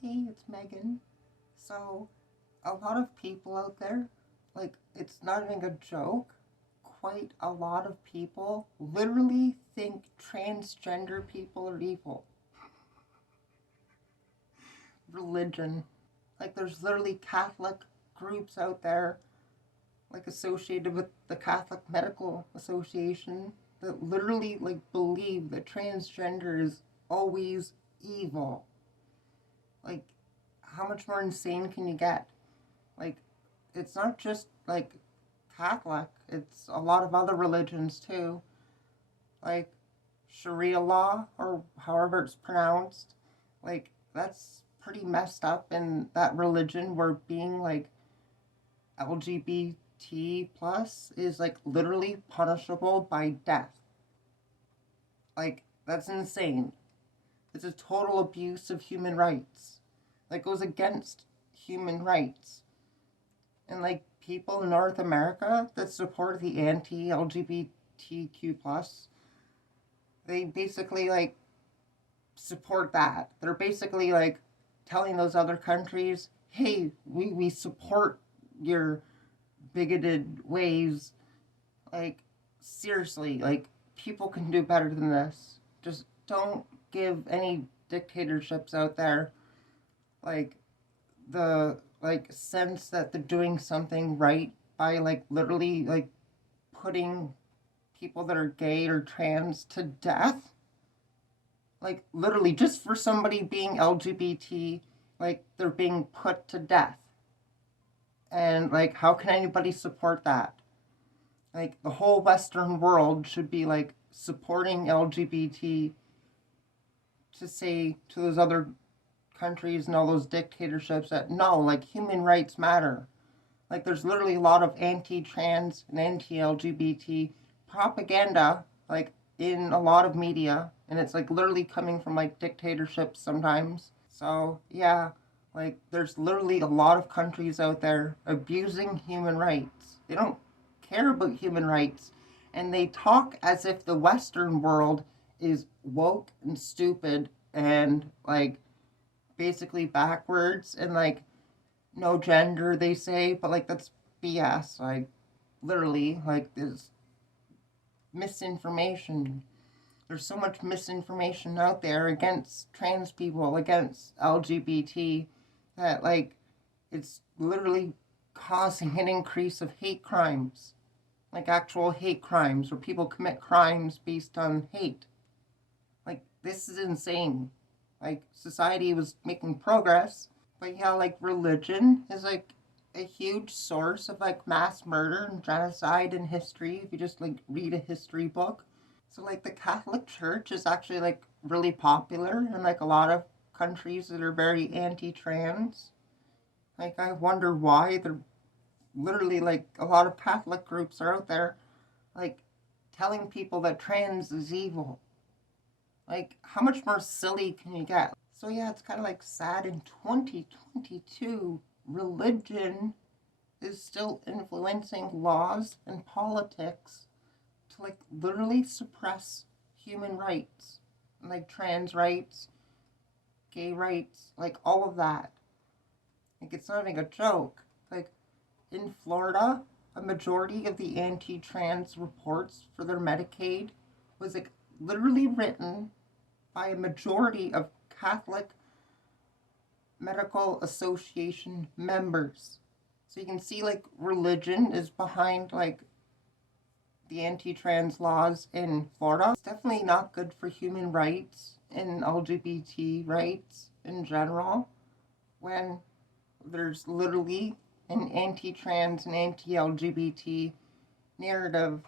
Hey, it's Megan. So, a lot of people out there, like, it's not even a joke. Quite a lot of people literally think transgender people are evil. Religion. Like, there's literally Catholic groups out there, like, associated with the Catholic Medical Association, that literally, like, believe that transgender is always evil. Like, how much more insane can you get? Like, it's not just like Catholic, it's a lot of other religions too, like Sharia law or however it's pronounced. Like, that's pretty messed up in that religion where being like LGBT plus is like literally punishable by death. Like, that's insane. It's a total abuse of human rights. That goes against human rights. And like people in North America that support the anti-LGBTQ plus, they basically like support that. They're basically like telling those other countries, hey, we support your bigoted ways. Like, seriously, like, people can do better than this. Just don't give any dictatorships out there like the like sense that they're doing something right by like literally like putting people that are gay or trans to death. Like, literally just for somebody being LGBT, like they're being put to death. And like, how can anybody support that? Like, the whole Western world should be like supporting LGBT to say to those other countries and all those dictatorships that no, like, human rights matter. Like, there's literally a lot of anti-trans and anti-LGBT propaganda, like, in a lot of media, and it's like literally coming from like dictatorships sometimes. So yeah, like, there's literally a lot of countries out there abusing human rights. They don't care about human rights, and they talk as if the Western world is woke and stupid and like basically backwards and like no gender, they say, but like that's BS. Like, literally, like, there's misinformation. There's so much misinformation out there against trans people, against LGBT, that like it's literally causing an increase of hate crimes, like actual hate crimes where people commit crimes based on hate. Like, this is insane. Like, society was making progress, but yeah, like, religion is like a huge source of like mass murder and genocide in history if you just like read a history book. So like the Catholic Church is actually like really popular in like a lot of countries that are very anti-trans. Like, I wonder why. They're literally like a lot of Catholic groups are out there like telling people that trans is evil. Like, how much more silly can you get? So yeah, it's kind of like sad in 2022, religion is still influencing laws and politics to like literally suppress human rights, like trans rights, gay rights, like all of that. Like, it's not even a joke. Like, in Florida, a majority of the anti-trans reports for their Medicaid was like literally written by a majority of Catholic Medical Association members. So you can see like religion is behind like the anti-trans laws in Florida. It's definitely not good for human rights and LGBT rights in general when there's literally an anti-trans and anti-LGBT narrative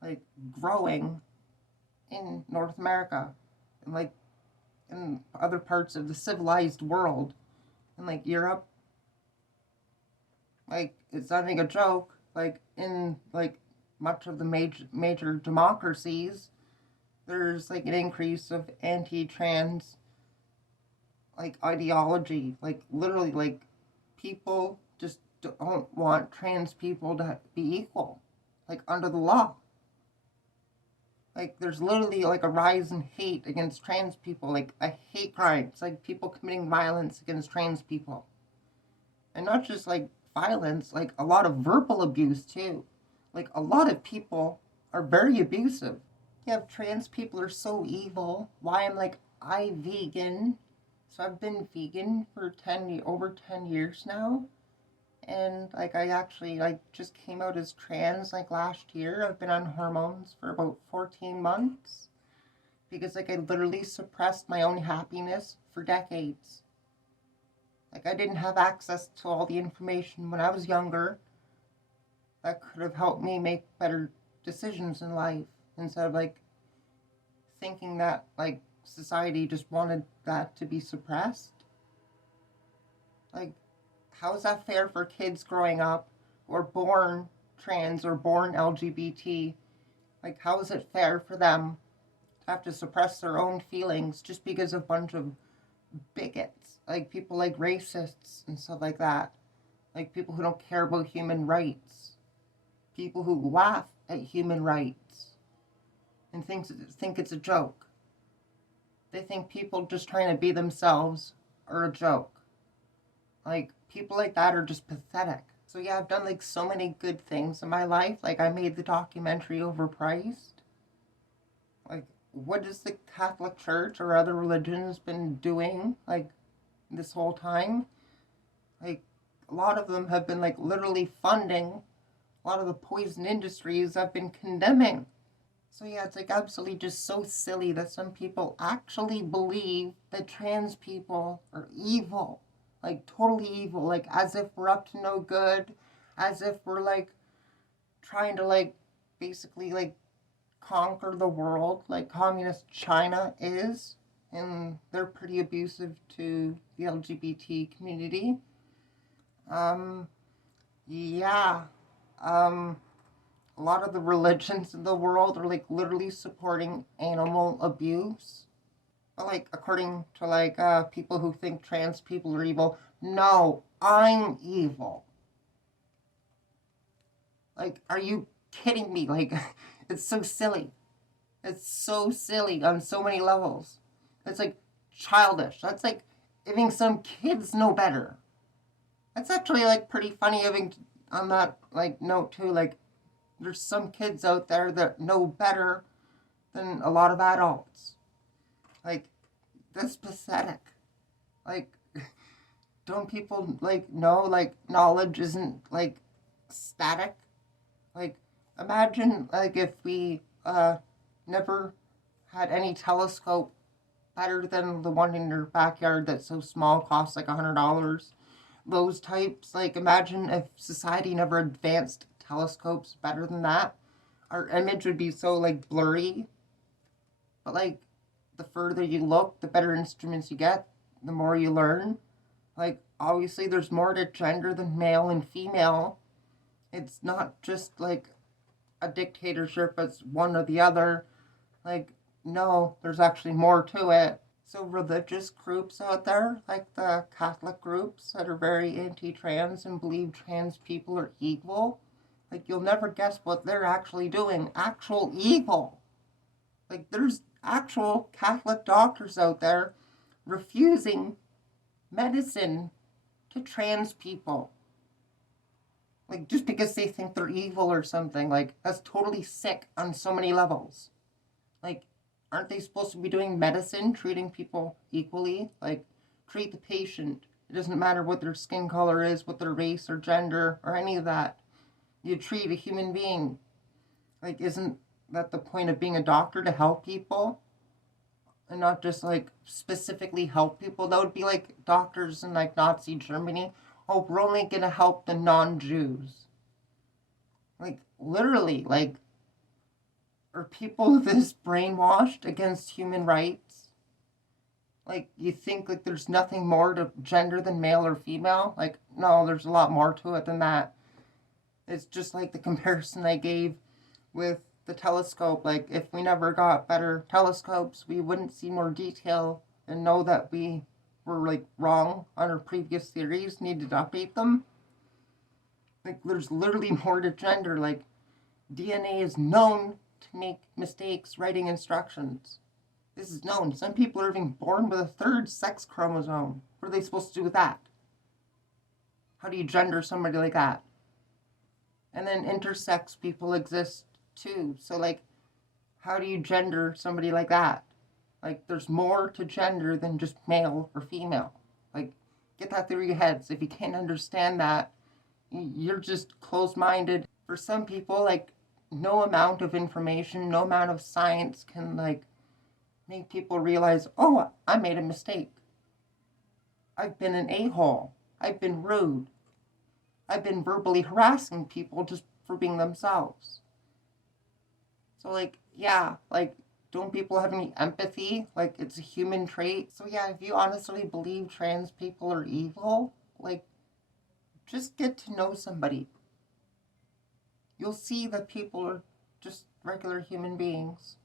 like growing in North America and like in other parts of the civilized world and like Europe. Like, it's not even a joke. Like, in like much of the major democracies, there's like an increase of anti-trans like ideology. Like, literally, like, people just don't want trans people to be equal, like under the law. Like, there's literally like a rise in hate against trans people, like a hate crimes, like people committing violence against trans people. And not just like violence, like a lot of verbal abuse too. Like, a lot of people are very abusive. Yeah, trans people are so evil. Why I'm like, I vegan. So I've been vegan for over 10 years now. And like, I actually like just came out as trans like last year. I've been on hormones for about 14 months because like I literally suppressed my own happiness for decades. Like, I didn't have access to all the information when I was younger that could have helped me make better decisions in life, instead of like thinking that like society just wanted that to be suppressed. Like, how is that fair for kids growing up who are born trans or born LGBT? Like, how is it fair for them to have to suppress their own feelings just because of a bunch of bigots, like people like racists and stuff like that, like people who don't care about human rights, people who laugh at human rights and think it's a joke. They think people just trying to be themselves are a joke. Like, people like that are just pathetic. So yeah, I've done like so many good things in my life. Like, I made the documentary Overpriced. Like, what has the Catholic Church or other religions been doing like this whole time? Like, a lot of them have been like literally funding a lot of the poison industries I've been condemning. So yeah, it's like absolutely just so silly that some people actually believe that trans people are evil. Like, totally evil. Like, as if we're up to no good. As if we're like trying to like basically like conquer the world like communist China is. And they're pretty abusive to the LGBT community. Um, yeah. Um, a lot of the religions in the world are like literally supporting animal abuse. But like, according to like people who think trans people are evil, no, I'm evil. Like, are you kidding me? Like, it's so silly. It's so silly on so many levels. It's like childish. That's like giving some kids know better. That's actually like pretty funny having on that like note too. Like, there's some kids out there that know better than a lot of adults. Like, that's pathetic. Like, don't people like know like knowledge isn't like static? Like, imagine like if we never had any telescope better than the one in your backyard that's so small, costs like $100. Those types, like, imagine if society never advanced telescopes better than that. Our image would be so like blurry. But like, the further you look, the better instruments you get, the more you learn. Like, obviously there's more to gender than male and female. It's not just like a dictatorship, it's one or the other. Like, no, there's actually more to it. So religious groups out there, like the Catholic groups that are very anti-trans and believe trans people are evil, like, you'll never guess what they're actually doing. Actual evil. Like, there's actual Catholic doctors out there refusing medicine to trans people. Like, just because they think they're evil or something. Like, that's totally sick on so many levels. Like, aren't they supposed to be doing medicine, treating people equally? Like, treat the patient. It doesn't matter what their skin color is, what their race or gender or any of that. You treat a human being. Like, isn't that the point of being a doctor, to help people? And not just like specifically help people? That would be like doctors in like Nazi Germany. Oh, we're only gonna help the non-Jews. Like, literally, like, are people this brainwashed against human rights? Like, you think like there's nothing more to gender than male or female? Like, no, there's a lot more to it than that. It's just like the comparison I gave with the telescope. Like, if we never got better telescopes, we wouldn't see more detail and know that we were like wrong on our previous theories, needed to update them. Like, there's literally more to gender. Like, DNA is known to make mistakes writing instructions. This is known. Some people are even born with a third sex chromosome. What are they supposed to do with that? How do you gender somebody like that? And then intersex people exist too. So, like, how do you gender somebody like that? Like, there's more to gender than just male or female. Like, get that through your heads. If you can't understand that, you're just closed-minded. For some people, like, no amount of information, no amount of science can, like, make people realize, oh, I made a mistake. I've been an a-hole. I've been rude. I've been verbally harassing people just for being themselves. So, like, yeah, like, don't people have any empathy? Like, it's a human trait. So, yeah, if you honestly believe trans people are evil, like, just get to know somebody. You'll see that people are just regular human beings,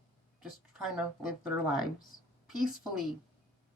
just trying to live their lives peacefully.